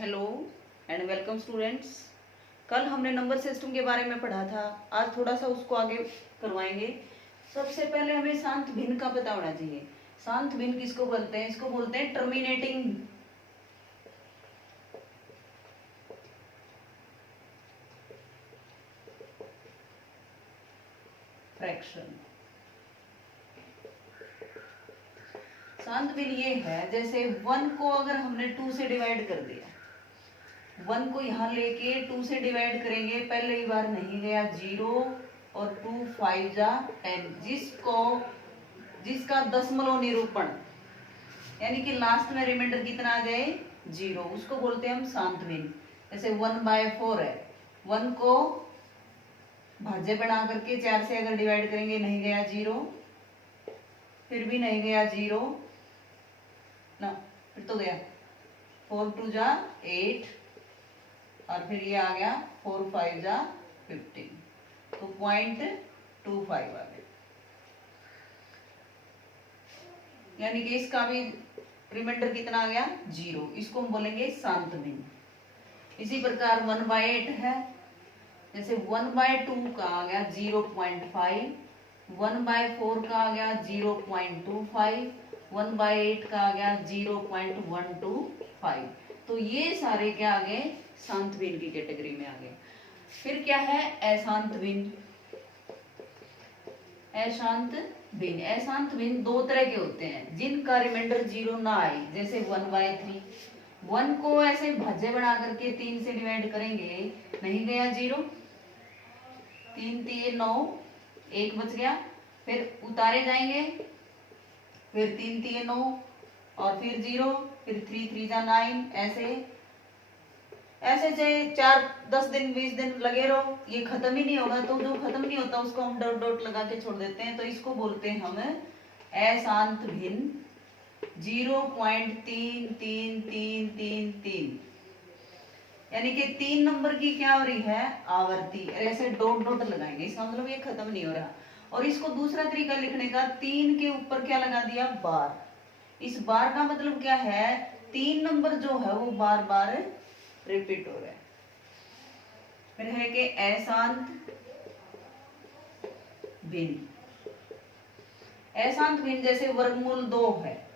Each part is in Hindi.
Hello and welcome students. कल हमने नंबर सिस्टम के बारे में पढ़ा था, आज थोड़ा सा उसको आगे करवाएंगे। सबसे पहले हमें शांत भिन्न का पता होना चाहिए। शांत भिन्न किसको बोलते हैं? इसको बोलते हैं टर्मिनेटिंग फ्रैक्शन। शांत भिन्न ये है, जैसे 1 को अगर हमने 2 से डिवाइड कर दिया, 1 को यहाँ लेके 2 से डिवाइड करेंगे, पहले ही बार नहीं गया 0 और 2 5 जा 10, जिसका दशमलव निरूपण यानी कि लास्ट में रिमाइंडर कितना आ जाए 0, उसको बोलते हैं हम शांत भिन्न। जैसे 1/4 है, 1 को भाज्य बना करके 4 से अगर डिवाइड करेंगे, नहीं गया 0, फिर भी नहीं गया 0 ना, फिर तो गया 4 2 जा 8 और फिर ये आ गया 4 5 जा 15, तो 0.25 आ गया। यानी कि इसका भी रिमाइंडर कितना आ गया 0, इसको हम बोलेंगे शांत भिन्न। इसी प्रकार 1/8 है, जैसे 1/2 का आ गया 0.5, 1/4 का आ गया 0.25, 1/8 का आ गया 0.125। तो ये सारे क्या आ गए? शांत भिन्न की कैटेगरी में आ गए। फिर क्या है? अशांत भिन्न। अशांत भिन्न, अशांत भिन्न दो तरह के होते हैं, जिनका रिमाइंडर 0 ना आए। जैसे 1/3, 1 को ऐसे भाज्य बना करके 3 से डिवाइड करेंगे, नहीं गया 0, 3 3 9, 1 बच गया, फिर उतारे जाएंगे, फिर 3 3 9 और फिर 0, फिर 3 3 जा 9, ऐसे चाहे 4 10 दिन 20 दिन लगे रहो, ये खत्म ही नहीं होगा। तो जो खत्म नहीं होता उसको हम डॉट डॉट लगा के छोड़ देते हैं, तो इसको बोलते हैं हम अशांत भिन्न 0.3333, यानी कि 3 नंबर की क्या हो रही है? आवर्ती। ऐसे डॉट डॉट लगाएंगे, इसका मतलब ये खत्म नहीं हो रहा। और इसको दूसरा तरीका लिखने का, 3 के ऊपर क्या लगा दिया? बार। इस बार का मतलब क्या है? 3 नंबर जो है वो बार बार रिपीट हो रहा है। फिर है कि अशांत भिन्न। अशांत भिन्न जैसे वर्गमूल 2 है,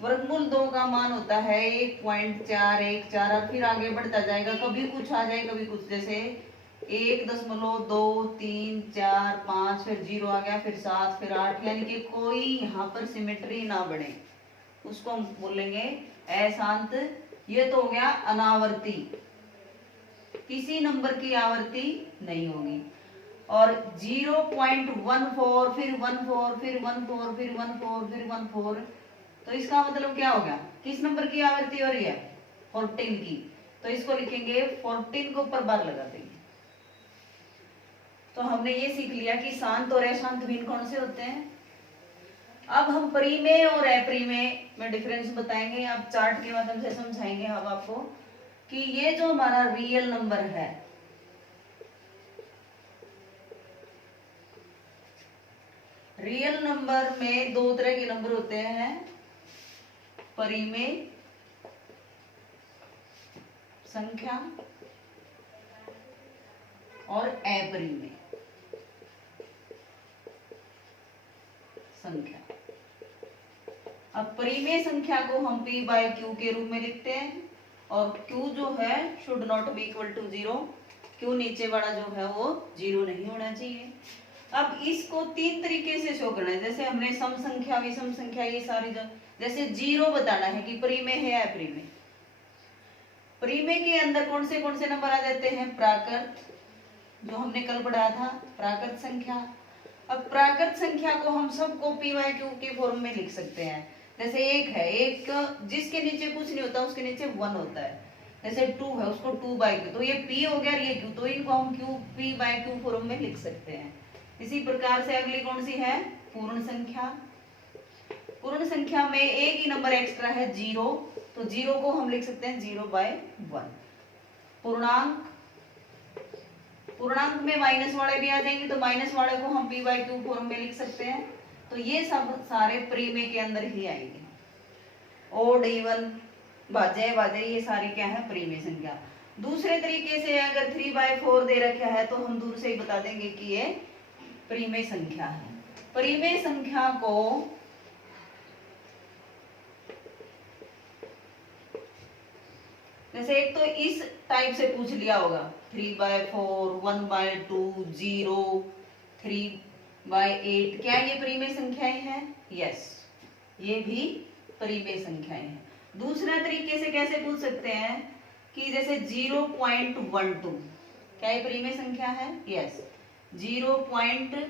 वर्गमूल 2 का मान होता है 1.414 और फिर आगे बढ़ता जाएगा, कभी कुछ आ जाए कभी कुछ, जैसे 1.234 5, फिर 0 आ गया, फिर 7, फिर 8, यानी कि कोई यहाँ पर सिमेट्री ना बने, उसको हम बोलेंगे अशांत। ये तो हो गया अनावर्ती, किसी नंबर की आवर्ती नहीं होगी। और 0.14, फिर 14, फिर 14, फिर 14, फिर 14, तो इसका मतलब क्या हो गया? किस नंबर की आवर्ती हो रही है? 14 की। तो इसको लिखेंगे 14 को ऊपर बार लगा देंगे। तो हमने ये सीख लिया कि शांत और अशांत भिन्न कौन से होते हैं। अब हम परिमेय और अपरिमेय में डिफरेंस बताएंगे, आप चार्ट के माध्यम से समझाएंगे हम आपको कि ये जो हमारा रियल नंबर है, रियल नंबर में 2 तरह के नंबर होते हैं, परिमेय संख्या और अपरिमेय संख्या। अब परिमेय संख्या को हम p/q के रूप में लिखते हैं, और q जो है should not be equal to 0, q नीचे वाला जो है वो 0 नहीं होना चाहिए। अब इसको 3 तरीके से शो करना है, जैसे हमने सम संख्या, विषम संख्या, ये सारी जो, जैसे 0 बताना है कि परिमेय है अपरिमेय। परिमेय के अंदर कौन से नंबर आ जाते हैं? प्राकृत, जो हमने कल पढ़ाया था, प्राकृत संख्या। अब प्राकृत संख्या को हम सबको p/q के फॉर्म में लिख सकते हैं। जैसे 1 है, एक जिसके नीचे कुछ नहीं होता उसके नीचे 1 होता है। जैसे 2 है, उसको 2/q, तो ये p हो गया, ये q, तो इनको हम p/q फॉर्म में लिख सकते हैं। इसी प्रकार से अगली कौन सी है? पूर्ण संख्या। पूर्ण संख्या में एक ही नंबर एक्स्ट्रा है 0, तो 0 को हम लिख सकते हैं 0/1। पूर्णांक, पूर्णांक में माइनस वाले भी आ जाएंगे, तो माइनस वाले को हम p/q फॉर्म में लिख सकते हैं। तो ये सब सारे परिमेय के अंदर ही आएंगे। ओड इवन भाज्य भाज्य ये सारी क्या है परिमेय संख्या। दूसरे तरीके से अगर 3/4 दे रखा है तो हम दूर से ही बता देंगे कि ये परिमेय संख्या है। परिमेय संख्या को जैसे एक तो इस टाइप से पूछ लिया होगा 3/4, 1/2, 0, 3/8, क्या ये परिमेय संख्याएं हैं? यस, ये भी परिमेय संख्याएं हैं। दूसरा तरीके से कैसे पूछ सकते हैं कि जैसे 0.12, क्या ये परिमेय संख्या है? यस। 0.13,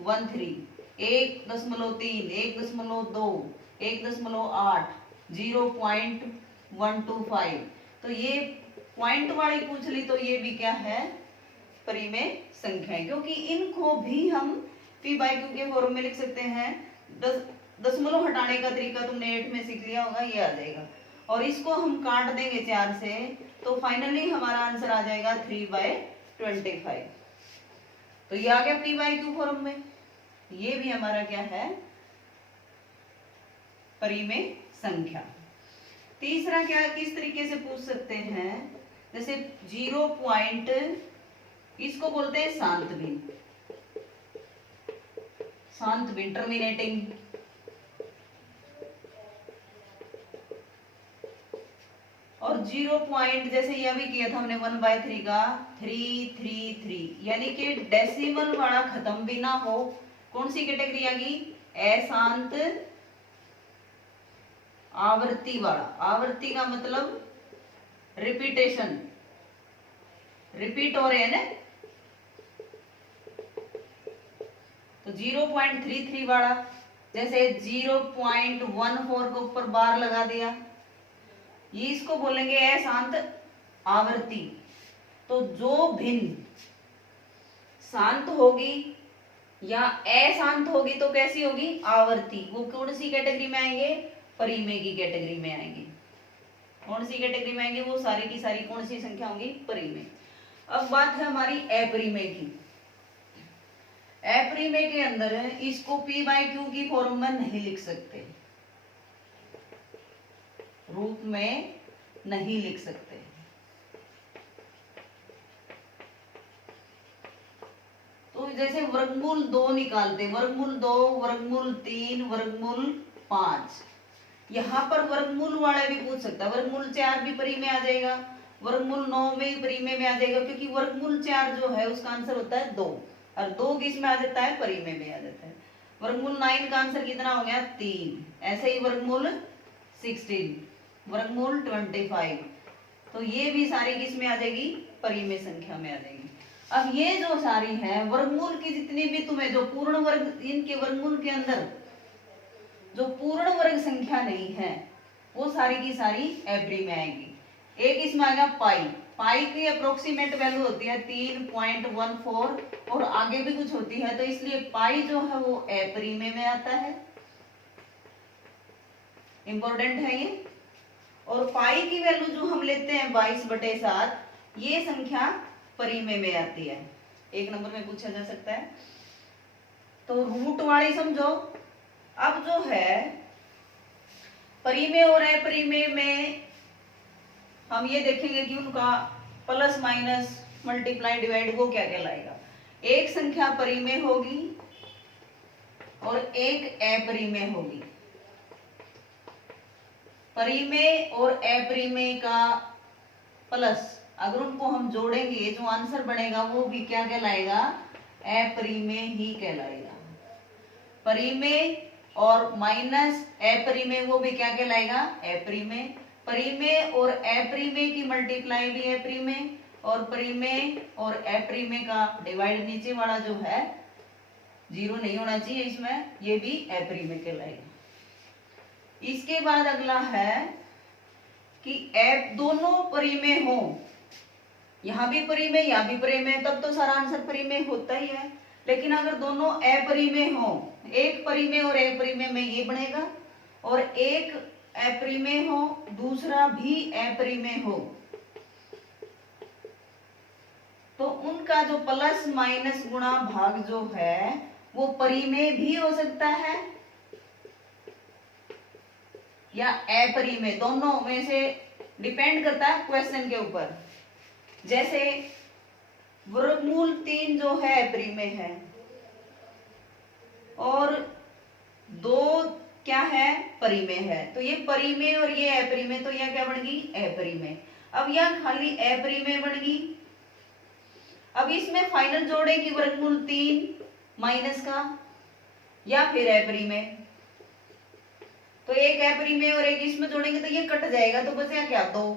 1.3, 1.2, 1.8, 0.125, तो ये पॉइंट वाली पूछ ली तो ये भी क्या है? परिमेय संख्या है, क्योंकि इनको भी हम p/q के फॉर्म में लिख सकते हैं। दशमलव हटाने का तरीका तुमने 8 में सीख लिया होगा, ये आ जाएगा। और इसको हम काट देंगे 4 से, तो फाइनली हमारा आंसर आ जाएगा 3/25। तो ये आ गया p/q फॉर्म में। ये भी हमारा क्या है? परिमेय संख्या। तीसरा क्या किस तरीके से पूछ सकते हैं, जैसे 0 पॉइंट, इसको बोलते हैं शांत भिन्न, शांत भिन्न टर्मिनेटिंग। और 0 पॉइंट जैसे यह भी किया था हमने 1/3 का 333, यानी कि डेसिमल वाला खत्म भी ना हो। कौन सी कैटेगरी आ गई? अशांत आवर्ती वाला। आवर्ती का मतलब रिपीटेशन, रिपीट हो रहे हैं ना। तो 0.33 वाला, जैसे 0.14 के ऊपर बार लगा दिया, ये इसको बोलेंगे अशांत आवर्ती। तो जो भिन्न शांत होगी या अशांत होगी तो कैसी होगी? आवर्ती। वो कौन सी कैटेगरी में आएंगे? परिमेय की कैटेगरी में आएंगे। कौन सी कैटेगरी में आएंगे? वो सारी की सारी कौन सी संख्या होंगी? परिमेय। अब बात है हमारी अपरिमेय की। अपरिमेय के अंदर इसको p/q की फॉर्म में नहीं लिख सकते, रूप में नहीं लिख सकते। तो जैसे वर्गमूल 2 निकालते, वर्गमूल 2, वर्गमूल 3, वर्गमूल 5, यहां पर वर्गमूल वाले भी पूछ सकता है। वर्गमूल 4 भी परिमेय आ जाएगा, वर्गमूल 9 में परिमेय में आ जाएगा, क्योंकि वर्गमूल 4 जो है उसका आंसर होता है 2, और 2 किस में आ जाता है? परिमेय में आ जाता है। वर्गमूल 9 का आंसर कितना हो गया? 3। ऐसे ही वर्गमूल 16, वर्गमूल 25, तो ये भी सारी किस में आ जाएगी? परिमेय संख्या में आ जाएगी। अब ये जो सारी है वर्गमूल की जितनी भी तुम्हें जो पूर्ण वर्ग, इनके वर्गमूल के अंदर जो पूर्ण वर्ग संख्या नहीं है वो सारी की सारी अपरिमेय आएगी। एक इसमें आएगा पाई। पाई की अप्रोक्सीमेट वैल्यू होती है 3.14 और आगे भी कुछ होती है, तो इसलिए पाई जो है वो अपरिमेय में आता है। इंपॉर्टेंट है ये। और पाई की वैल्यू जो हम लेते हैं 22/7, ये संख्या परिमेय में आती है। 1 नंबर में पूछा जा सकता है। तो रूट वाली समझो। अब जो है परिमेय और अपरिमेय में हम ये देखेंगे कि उनका प्लस माइनस मल्टीप्लाई डिवाइड वो क्या कहलाएगा। एक संख्या परिमेय होगी और एक अपरिमेय होगी। परिमेय और अपरिमेय का प्लस अगर उनको हम जोड़ेंगे जो आंसर बनेगा वो भी क्या कहलाएगा? अपरिमेय ही कहलाएगा। परिमेय और माइनस अपरिमेय वो भी क्या कहलाएगा? अपरिमेय। परिमेय और अपरिमेय की मल्टीप्लाई भी अपरिमेय, और परिमेय और अपरिमेय का डिवाइड नीचे वाला जो है 0 नहीं होना चाहिए इसमें, ये भी अपरिमेय कहलाएगा। इसके बाद अगला है कि दोनों परिमेय हो, यहां भी परिमेय यहां भी परिमेय, तब तो सारा आंसर परिमेय होता ही है। लेकिन अगर दोनों अपरिमेय हो, एक परिमेय और अपरिमेय में ये बनेगा, और एक अपरिमेय हो दूसरा भी अपरिमेय हो, तो उनका जो प्लस माइनस गुणा भाग जो है वो परिमेय भी हो सकता है या अपरिमेय, दोनों में से डिपेंड करता है क्वेश्चन के ऊपर। जैसे वर्गमूल 3 जो है अपरिमेय है और 2 क्या है, परिमेय है। तो ये परिमेय और ये अपरिमेय, तो यह क्या बन गई, अपरिमेय। अब यह खाली अपरिमेय बन गई। अब इसमें फाइनल जोड़ेंगे वर्गमूल 3 माइनस का या फिर अपरिमेय। तो एक अपरिमेय और एक इसमें जोड़ेंगे तो ये कट जाएगा, तो बचा क्या, 2।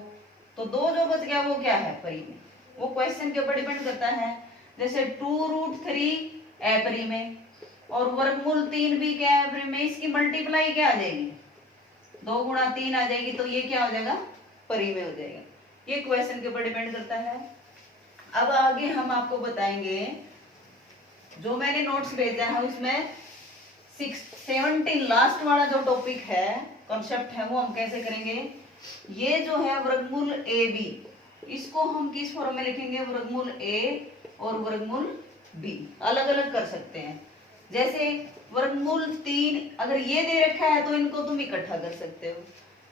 तो 2 जो बच गया वो क्या है, परिमेय। वो क्वेश्चन के ऊपर डिपेंड करता है। जैसे 2√3 अपरिमेय और वर्गमूल 3 भी क्या है, अपरिमेय। इसकी मल्टीप्लाई क्या आ जाएगी, 2 गुणा 3 आ जाएगी, तो ये क्या हो जाएगा, परिमेय हो जाएगा। ये क्वेश्चन के ऊपर डिपेंड करता है। अब आगे हम आपको बताएंगे, जो मैंने नोट्स भेजा है उसमें 17 लास्ट वाला जो टॉपिक है, कॉन्सेप्ट है, वो हम कैसे करेंगे। ये जो है वर्गमूल ए बी, इसको हम किस फॉर्म में लिखेंगे, वर्गमूल ए और वर्गमूल बी अलग अलग कर सकते हैं। जैसे वर्गमूल 3 अगर ये दे रखा है तो इनको तुम इकट्ठा कर सकते हो।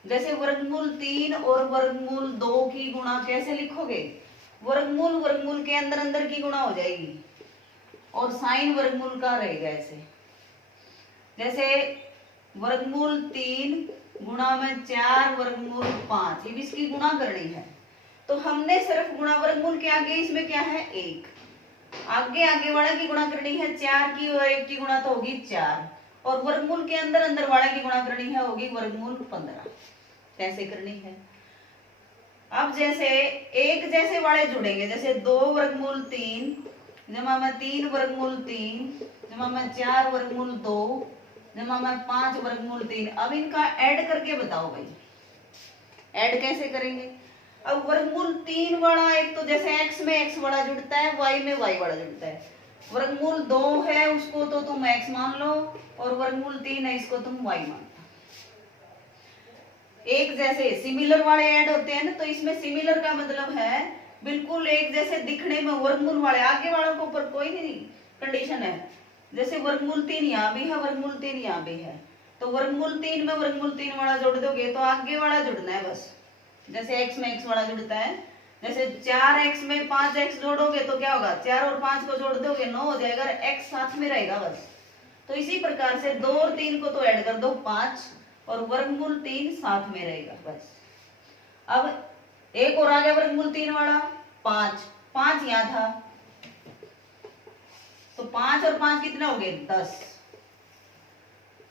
जैसे वर्गमूल 3 और वर्गमूल 2 की गुणा कैसे लिखोगे, वर्गमूल वर्गमूल के अंदर अंदर की गुणा हो जाएगी और साइन वर्गमूल का रहेगा ऐसे। जैसे वर्गमूल 3 गुणा में 4 वर्गमूल 5, ये भी इसकी गुणा करनी है। तो हमने सिर्फ गुणा, वर्गमूल के आगे इसमें क्या है, 1, आगे आगे वाला की गुणा करनी है 4 की, और 1 की गुणा तो होगी 4, और वर्गमूल के अंदर अंदर वाला की गुणा करनी है, होगी वर्गमूल 15। कैसे करनी है। अब जैसे एक जैसे वाले जुड़ेंगे, जैसे 2 वर्गमूल 3 जमा में 3 वर्गमूल 3 जमा में 4 वर्गमूल 2 जमा में 5 वर्गमूल 3। अब इनका ऐड करके बताओ भाई, ऐड कैसे करेंगे। अब वर्गमूल 3 वाला, एक तो जैसे x में x वाला जुड़ता है, y में y वाला जुड़ता है। वर्गमूल 2 है उसको तो तुम x मान लो, और वर्गमूल 3 है इसको तुम y मान लो। एक जैसे सिमिलर वाले ऐड होते हैं ना, तो इसमें सिमिलर का मतलब है बिल्कुल एक जैसे दिखने में। वर्गमूल वाले आगे वालों के ऊपर कोई नहीं कंडीशन है। जैसे वर्गमूल 3 यहाँ भी है, वर्गमूल 3 यहाँ भी है, तो वर्गमूल 3 में वर्गमूल 3 वाला जोड़ दोगे तो आगे वाला जुड़ना है बस। जैसे x में x वाला जुड़ता है, जैसे 4x में 5x जोड़ोगे तो क्या होगा, 4 और 5 को जोड़ दोगे 9 हो जाएगा, और x साथ में रहेगा बस। तो इसी प्रकार से 2 और 3 को तो ऐड कर दो 5, और वर्गमूल 3 साथ में रहेगा बस। अब एक और आ गया वर्गमूल 3 वाला, 5 यहाँ था, तो 5 और 5 कितना हो गए, 10।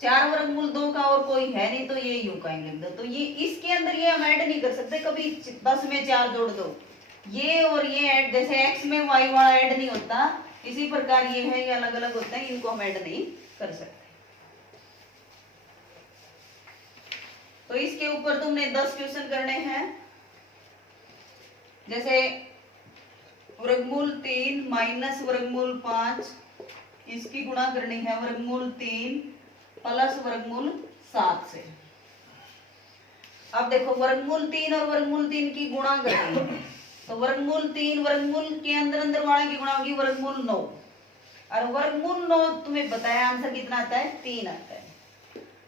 4 वर्गमूल 2 का और कोई है नहीं, तो ये यूं का ही लिख दो। तो ये इसके अंदर ये हम ऐड नहीं कर सकते कभी, 10 में 4 जोड़ दो, ये और ये ऐड, जैसे x में y वाला ऐड नहीं होता, इसी प्रकार ये है, ये अलग अलग होता है, इनको हम ऐड नहीं कर सकते। तो इसके ऊपर तुमने 10 क्वेश्चन करने हैं। जैसे वर्गमूल 3 माइनस वर्गमूल 5, इसकी गुणा करनी है वर्गमूल 3 प्लस वर्गमूल 7 से। अब देखो वर्गमूल 3 और वर्गमूल 3 की गुणा करनी है, तो वर्गमूल 3 वर्गमूल के अंदर अंदर वाला की गुणा होगी वर्गमूल 9, और वर्गमूल 9 तुम्हें बताया आंसर कितना आता है, 3 आता है।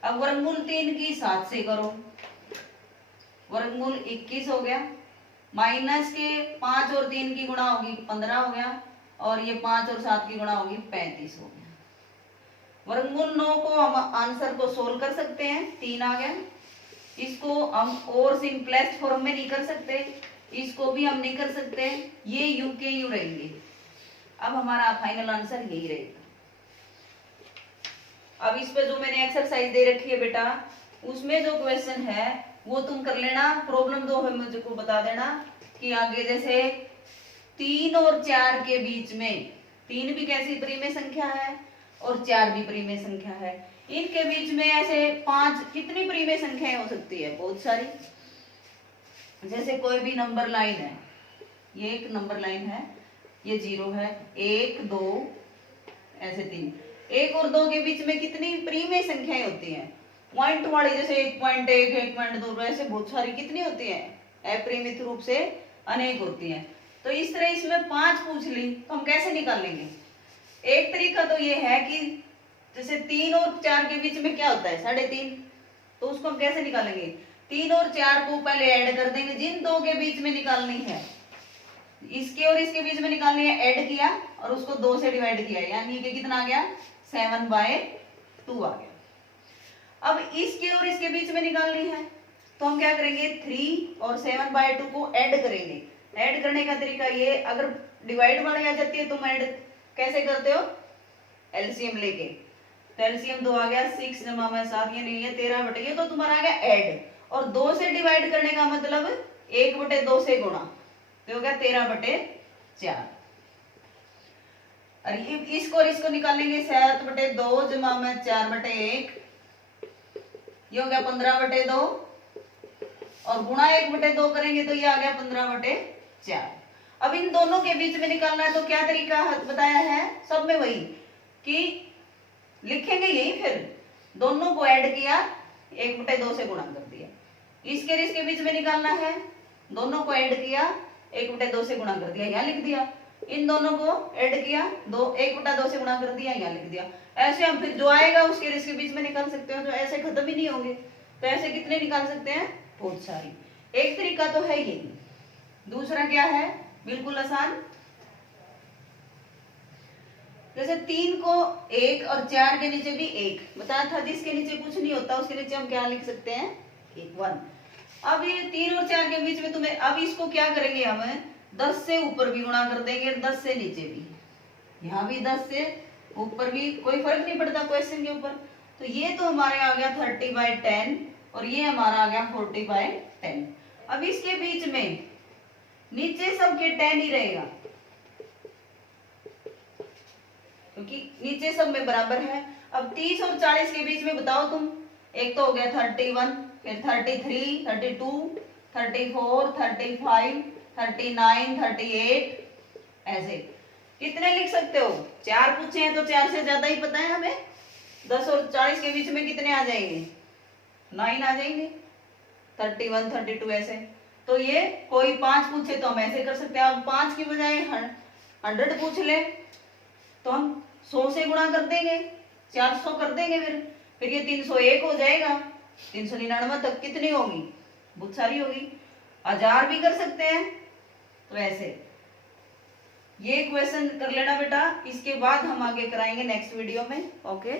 अब वर्गमूल 3 की 7 से करो, वर्गमूल 21 हो गया, माइनस के 5 और 3 की गुणा होगी 15 हो गया, और ये 5 और 7 की गुणा होगी 35 हो गया। वर्गमूल 9 को हम आंसर को सोल्व कर सकते हैं, 3 आ गया। इसको हम और सिंपलेस्ट फॉर्म में नहीं कर सकते, इसको भी हम नहीं कर सकते, ये यू के यू रहेंगे। अब हमारा फाइनल आंसर यही रहेगा। अब इस पे जो मैंने एक्सरसाइज दे रखी है बेटा, उसमें जो क्वेश्चन है वो तुम कर लेना, प्रॉब्लम 2 है मुझे को बता देना कि आगे जैसे 3 और 4 के बीच में, 3 भी कैसी परिमेय संख्या है और 4 भी परिमेय संख्या है, इनके बीच में ऐसे 5 कितनी परिमेय संख्याएं हो सकती है, बहुत सारी। जैसे कोई भी नंबर लाइन है, ये एक नंबर लाइन है, ये 0 है, 1 2 ऐसे 3, 1 और 2 के बीच में कितनी परिमेय संख्याएं होती हैं, पॉइंट वाली, जैसे 1.1 1.2 ऐसे बहुत सारी कितनी होती हैं, अपरिमित रूप से अनेक होती हैं। तो इस तरह इसमें 5 पूछ ली तो हम कैसे निकाल लेंगे। एक तरीका तो ये है कि जैसे 3 और 4 के बीच में क्या होता है, 3.5, तो उसको हम कैसे निकालेंगे, 3 और 4 को पहले ऐड कर देंगे, जिन दो के बीच में निकालनी है, इसके और इसके बीच में निकालनी है, ऐड किया और उसको 2 से डिवाइड किया, यानी कि कितना आ गया 7/2 आ गया। अब इसके और इसके बीच में निकालनी है तो हम क्या करेंगे, 3 और 7/2 को ऐड करेंगे। ऐड करने का तरीका ये, अगर डिवाइड वाली आ जाती है तुम ऐड कैसे करते हो, एलसीएम लेके, तो एलसीएम 2 आ गया, 6 जमा में 7 ये नहीं है 13/, ये तो तुम्हारा आ गया ऐड, और 2 से डिवाइड करने का मतलब 1/2 से गुणा, तो हो गया 13/4। और ये इसको और इसको निकालेंगे, 7/2 जमा में 4/1, ये हो गया 15/2, और गुणा 1/2 करेंगे तो ये आ गया 15/4। अब इन दोनों के बीच में निकालना है तो क्या तरीका बताया है, सब में वही कि लिखेंगे यही, फिर दोनों को ऐड किया, 1/2 से गुणा कर दिया। इसके और इसके बीच में निकालना है, दोनों को ऐड किया, 1/2 से गुणा कर दिया, यहाँ लिख दिया। इन दोनों को ऐड किया, 1/2 से गुणा कर दिया, यहाँ लिख दिया। ऐसे हम फिर जो आएगा उसके और इसके बीच में निकाल सकते हो, जो ऐसे खत्म ही नहीं होंगे, तो ऐसे कितने निकाल सकते हैं, बहुत सारी। एक तरीका तो है यही, दूसरा क्या है, बिल्कुल आसान, जैसे 3 को 1 और 4 के नीचे भी 1 बताया था, जिसके नीचे कुछ नहीं होता उसके नीचे हम क्या लिख सकते हैं, 1। अब ये 3 और 4 के बीच में तुम्हें, अब इसको क्या करेंगे, हम 10 से ऊपर भी गुणा कर देंगे, 10 से नीचे भी, यहाँ भी 10 से ऊपर भी, कोई फर्क नहीं पड़ता क्वेश्चन के ऊपर। तो ये तो हमारे आ गया 30/10 और ये हमारा आ गया 40/10। अब इसके बीच में नीचे सबके 10 ही रहेगा, क्योंकि नीचे सब में बराबर है। अब 30 और 40 के बीच में बताओ तुम, एक तो हो गया 31, फिर 33, 32, 34, 35, 39, 38, ऐसे कितने लिख सकते हो, 4 पूछे हैं तो 4 से ज्यादा ही पता है हमें। 10 और 40 के बीच में कितने आ जाएंगे, 9 आ जाएंगे, 31, 32 ऐसे। तो ये कोई 5 पूछे तो हम ऐसे कर सकते हैं, अब 5 की बजाय 100 पूछ ले तो हम 100 से गुणा कर देंगे, 400 कर देंगे, फिर ये 301 हो जाएगा, 399 तक कितनी होगी, बहुत सारी होगी, 1000 भी कर सकते हैं। तो ऐसे ये क्वेश्चन कर लेना बेटा, इसके बाद हम आगे कराएंगे नेक्स्ट वीडियो में। ओके।